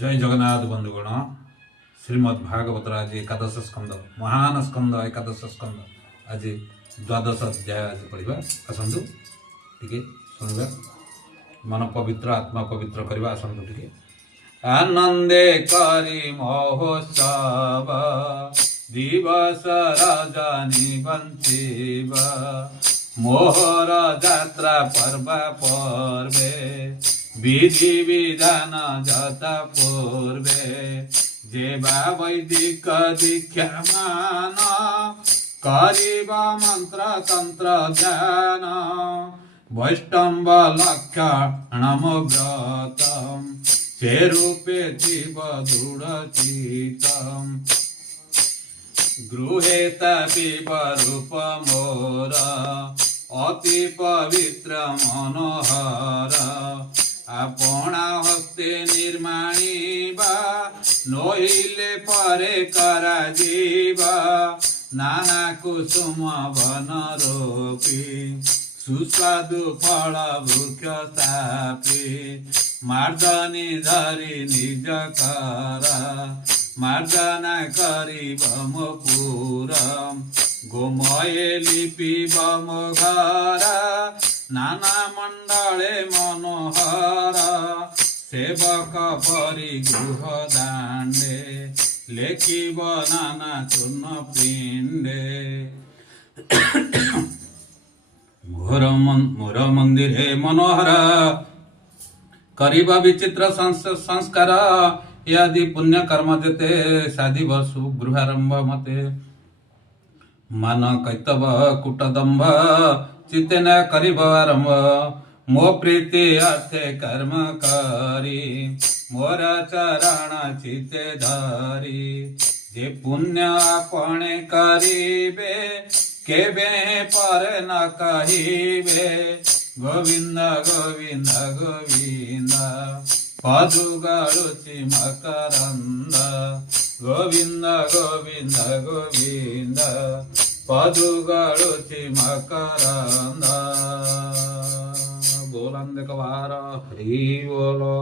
जय जगन्नाथ बंधुगण श्रीमद् भागवत आज एकादश स्कंद महान स्कंद एकादश स्कंद आज द्वादश अध्याय आज पढ़ा आसतु टे शुणा मन पवित्र आत्मा पवित्र करवा आसतु टे आनंदे करी महोत्सव दिवस राजनी बंचिबा मोहर यात्रा पर्व पर्वे विधि विधान जता पूर्वे जेबा वैदिक दीक्षा मान करिबा मंत्र तंत्र ध्यान वैष्णव लक्षणम व्रतम से रूपे जीव दृढ़चितम गृहेत पिब रूप मोर अति पवित्र मनोहर आपणा हस्ते निर्माणीबा नोहिले परे कराजीबा नाना कुसुम वन रोपी सुस्वादु फल वृक्ष स्थापी मार्दनी धरी निज कर मार्दना करी बमपुर गोमये लिपि बम घर नाना मंडले मनोहर सेवक परि गृह दांडे लेखिब नाना चूर्ण पिंडे मोर मंदिर हे मनोहर करिबा विचित्र संस्कार यदि पुण्य कर्म देते साधि बसु गृहारंभ मते मान कैतव कुटदंभ चित्ते न करिब आरंभ मो प्रीति अर्थे कर्म करी मोर चरण चित्ते धरी जे पुण्य आपणे करिबे केबे पर न कहिबे गोविंद गोविंद गोविंद पदु गरुचि मकरंद गोविंद गोविंद गोविंद पदु गरुचि मकरंद बोलंद कवार हरि बोलो।